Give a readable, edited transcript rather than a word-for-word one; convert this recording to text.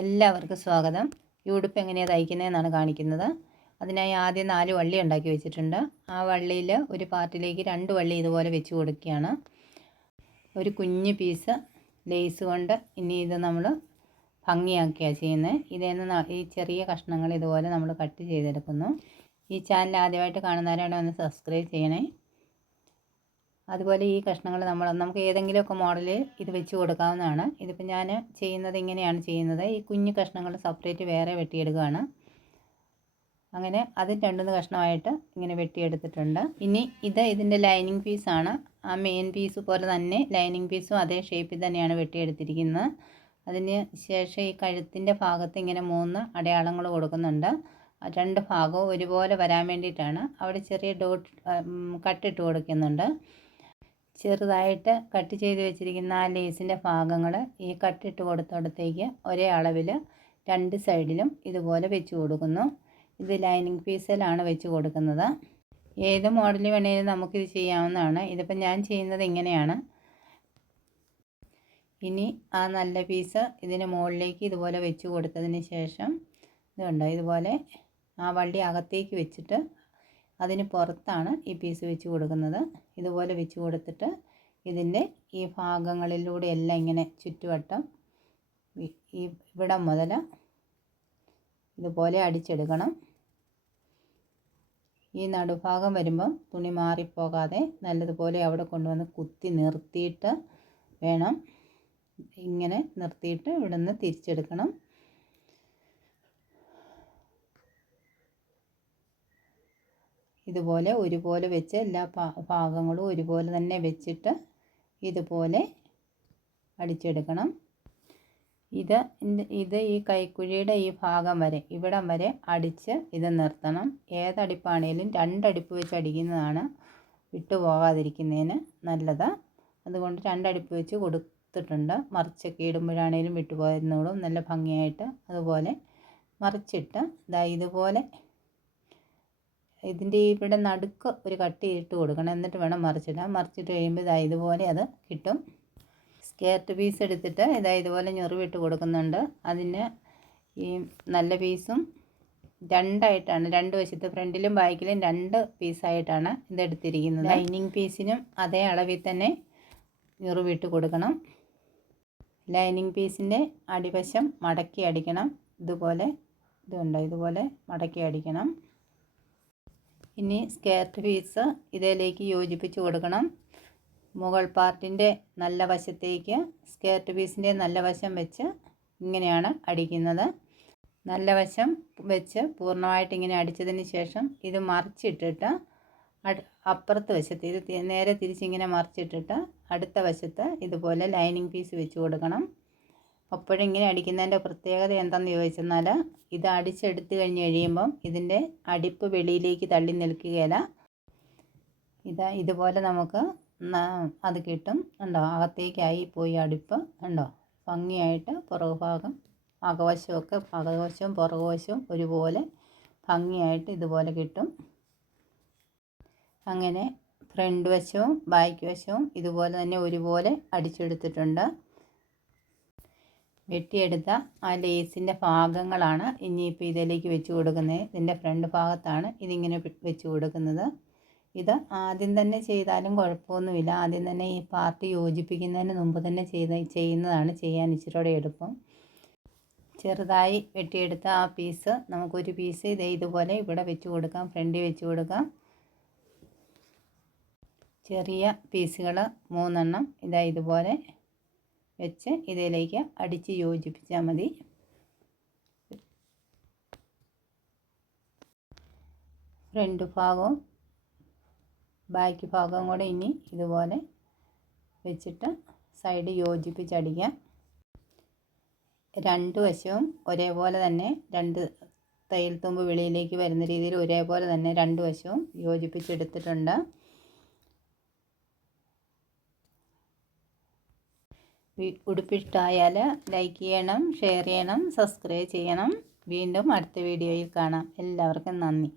എല്ലാവർക്കും സ്വാഗതം. ഈ ഉടുപ്പ് എങ്ങനെയാണ് തയ്ക്കുന്നതെന്നാണ് കാണിക്കുന്നത്. അതിനായി ആദ്യം 4 വള്ളി ഉണ്ടാക്കി വെച്ചിട്ടുണ്ട്. ആ വള്ളിയിൽ ഒരു പാർട്ടിലേക്ക് 2 വള്ളി ഇതുപോലെ വെച്ച് കൊടുക്കുകയാണ്. ഒരു കുഞ്ഞ് പീസ് ലേസ് കൊണ്ട് ഇനി ഇത് നമ്മൾ ഭംഗിയാക്കിയാണ് ചെയ്യുന്നത്. ഇതേന്ന് ഈ ചെറിയ കഷ്ണങ്ങൾ ഇതുപോലെ നമ്മൾ കട്ട് ചെയ്തെടുക്കുന്നു. ഈ ചാനൽ ആദ്യമായിട്ട് കാണുന്നവരാണെങ്കിൽ ഒന്ന് സബ്സ്ക്രൈബ് ചെയ്യണേ. അതുപോലെ ഈ കഷ്ണങ്ങൾ നമുക്ക് ഏതെങ്കിലുമൊക്കെ മോഡലിൽ ഇത് വെച്ച് കൊടുക്കാവുന്നതാണ്. ഇതിപ്പോൾ ഞാൻ ചെയ്യുന്നത് ഇങ്ങനെയാണ് ചെയ്യുന്നത്. ഈ കുഞ്ഞു കഷ്ണങ്ങൾ സെപ്പറേറ്റ് വേറെ വെട്ടിയെടുക്കുകയാണ്. അങ്ങനെ അത് 2 കഷ്ണമായിട്ട് ഇങ്ങനെ വെട്ടിയെടുത്തിട്ടുണ്ട്. ഇനി ഇതിൻ്റെ ലൈനിങ് പീസാണ്. ആ മെയിൻ പീസ് പോലെ തന്നെ ലൈനിങ് പീസും അതേ ഷേപ്പിൽ തന്നെയാണ് വെട്ടിയെടുത്തിരിക്കുന്നത്. അതിന് ശേഷം ഈ കഴുത്തിൻ്റെ ഭാഗത്ത് ഇങ്ങനെ 3 അടയാളങ്ങൾ കൊടുക്കുന്നുണ്ട്. 2 ഭാഗവും ഒരുപോലെ വരാൻ വേണ്ടിയിട്ടാണ്. അവിടെ ചെറിയ കട്ടിട്ട് കൊടുക്കുന്നുണ്ട്. ചെറുതായിട്ട് കട്ട് ചെയ്ത് വെച്ചിരിക്കുന്ന ആ ലേസിൻ്റെ ഭാഗങ്ങൾ ഈ കട്ടിട്ട് കൊടുത്തിടത്തേക്ക് ഒരേ അളവിൽ 2 സൈഡിലും ഇതുപോലെ വെച്ച് കൊടുക്കുന്നു. ഇത് ലൈനിങ് പീസിലാണ് വെച്ച് കൊടുക്കുന്നത്. ഏത് മോഡൽ വേണമെങ്കിലും നമുക്കിത് ചെയ്യാവുന്നതാണ്. ഇതിപ്പോൾ ഞാൻ ചെയ്യുന്നത് ഇങ്ങനെയാണ്. ഇനി ആ നല്ല പീസ് ഇതിന് മുകളിലേക്ക് ഇതുപോലെ വെച്ച് കൊടുത്തതിന് ശേഷം ഇതുണ്ട്, ഇതുപോലെ ആ വള്ളി അകത്തേക്ക് വെച്ചിട്ട് അതിന് പുറത്താണ് ഈ പീസ് വെച്ച് കൊടുക്കുന്നത്. ഇതുപോലെ വെച്ച് കൊടുത്തിട്ട് ഇതിൻ്റെ ഈ ഭാഗങ്ങളിലൂടെ എല്ലാം ഇങ്ങനെ ചുറ്റുവട്ടം ഈ ഇവിടം മുതൽ ഇതുപോലെ അടിച്ചെടുക്കണം. ഈ നടുഭാഗം വരുമ്പം തുണി മാറിപ്പോകാതെ നല്ലതുപോലെ അവിടെ കൊണ്ടുവന്ന് കുത്തി നിർത്തിയിട്ട് വേണം, ഇങ്ങനെ നിർത്തിയിട്ട് ഇവിടെ നിന്ന് തിരിച്ചെടുക്കണം. ഇതുപോലെ ഒരുപോലെ വെച്ച് എല്ലാ ഭാഗങ്ങളും ഒരുപോലെ തന്നെ വെച്ചിട്ട് ഇതുപോലെ അടിച്ചെടുക്കണം. ഇത് ഈ കൈക്കുഴിയുടെ ഈ ഭാഗം വരെ ഇവിടം വരെ അടിച്ച് ഇത് നിർത്തണം. ഏതടിപ്പാണേലും 2 അടിപ്പ് വെച്ച് അടിക്കുന്നതാണ് വിട്ടുപോകാതിരിക്കുന്നതിന് നല്ലത്. അതുകൊണ്ട് 2 അടിപ്പ് വെച്ച് കൊടുത്തിട്ടുണ്ട്. മറിച്ചൊക്കെ ഇടുമ്പോഴാണേലും വിട്ടുപോയിരുന്നോളും നല്ല ഭംഗിയായിട്ട്. അതുപോലെ മറിച്ചിട്ട് ഇതുപോലെ ഇതിൻ്റെ ഇവിടെ നടുക്ക് ഒരു കട്ടി ഇട്ട് കൊടുക്കണം. എന്നിട്ട് വേണം മറിച്ചിടാൻ. മറിച്ചിട്ട് കഴിയുമ്പോൾ ഇതുപോലെ അത് കിട്ടും. സ്കേർട്ട് പീസ് എടുത്തിട്ട് ഇതുപോലെ ഞെറിവിട്ട് കൊടുക്കുന്നുണ്ട്. അതിന് ഈ നല്ല പീസും 2 ആയിട്ടാണ്, 2 വശത്ത് ഫ്രണ്ടിലും ബാക്കിലും 2 പീസായിട്ടാണ് ഇതെടുത്തിരിക്കുന്നത്. ലൈനിങ് പീസിനും അതേ അളവിൽ തന്നെ ഞെറിവിട്ട് കൊടുക്കണം. ലൈനിങ് പീസിൻ്റെ അടിവശം മടക്കി അടിക്കണം. ഇതുപോലെ ഇതുപോലെ മടക്കി അടിക്കണം. ഇനി സ്കേർട്ട് പീസ് ഇതിലേക്ക് യോജിപ്പിച്ച് കൊടുക്കണം. മുകൾ പാർട്ടിൻ്റെ നല്ല വശത്തേക്ക് സ്കേർട്ട് പീസിൻ്റെ നല്ല വശം വെച്ച് ഇങ്ങനെയാണ് അടിക്കുന്നത്. നല്ല വശം വെച്ച് പൂർണ്ണമായിട്ട് ഇങ്ങനെ അടിച്ചതിന് ശേഷം ഇത് മറിച്ചിട്ടിട്ട് അപ്പുറത്ത് വശത്ത് ഇത് നേരെ തിരിച്ചിങ്ങനെ മറിച്ചിട്ടിട്ട് അടുത്ത വശത്ത് ഇതുപോലെ ലൈനിങ് പീസ് വെച്ച് കൊടുക്കണം. അപ്പോഴിങ്ങനെ അടിക്കുന്നതിൻ്റെ പ്രത്യേകത എന്താണെന്ന് ചോദിച്ചെന്നാൽ ഇത് അടിച്ചെടുത്ത് കഴിയുമ്പം ഇതിൻ്റെ അടിപ്പ് വെളിയിലേക്ക് തള്ളി നിൽക്കുകയില്ല. ഇതുപോലെ നമുക്ക് അത് കിട്ടും. ഉണ്ടോ, അകത്തേക്കായി പോയി അടിപ്പ് ഉണ്ടോ, ഭംഗിയായിട്ട് പുറകുഭാഗം അകവശവും പുറകുവശവും ഒരുപോലെ ഭംഗിയായിട്ട് ഇതുപോലെ കിട്ടും. അങ്ങനെ ഫ്രണ്ട് വശവും ബാക്ക് വശവും ഇതുപോലെ തന്നെ ഒരുപോലെ അടിച്ചെടുത്തിട്ടുണ്ട്. വെട്ടിയെടുത്ത ആ ലേസിൻ്റെ ഭാഗങ്ങളാണ് ഇനിയിപ്പോൾ ഇതിലേക്ക് വെച്ച് കൊടുക്കുന്നത്. ഇതിൻ്റെ ഫ്രണ്ട് ഭാഗത്താണ് ഇതിങ്ങനെ വെച്ച് കൊടുക്കുന്നത്. ഇത് ആദ്യം തന്നെ ചെയ്താലും കുഴപ്പമൊന്നുമില്ല. ആദ്യം തന്നെ ഈ പാർട്ട് യോജിപ്പിക്കുന്നതിന് മുമ്പ് തന്നെ ചെയ്യുന്നതാണ് ചെയ്യാൻ ഇച്ചിരിയോടെ എളുപ്പം. ചെറുതായി വെട്ടിയെടുത്ത ആ പീസ് നമുക്കൊരു പീസ് ഇതുപോലെ ഇവിടെ വെച്ച് കൊടുക്കാം, ഫ്രണ്ടിൽ വെച്ച് കൊടുക്കാം. ചെറിയ പീസുകൾ 3 എണ്ണം ഇതുപോലെ വെച്ച് ഇതിലേക്ക് അടിച്ച് യോജിപ്പിച്ചാൽ മതി. ഫ്രണ്ട് ഭാഗവും ബാക്ക് ഭാഗവും കൂടെ ഇനി ഇതുപോലെ വെച്ചിട്ട് സൈഡ് യോജിപ്പിച്ചടിക്കാം. 2 വശവും ഒരേപോലെ തന്നെ 2 തയ്യൽ തുമ്പ് വെളിയിലേക്ക് വരുന്ന രീതിയിൽ ഒരേപോലെ തന്നെ 2 വശവും യോജിപ്പിച്ചെടുത്തിട്ടുണ്ട്. ഉടുപ്പിഷ്ടായാൽ ലൈക്ക് ചെയ്യണം, ഷെയർ ചെയ്യണം, സബ്സ്ക്രൈബ് ചെയ്യണം. വീണ്ടും അടുത്ത വീഡിയോയിൽ കാണാം. എല്ലാവർക്കും നന്ദി.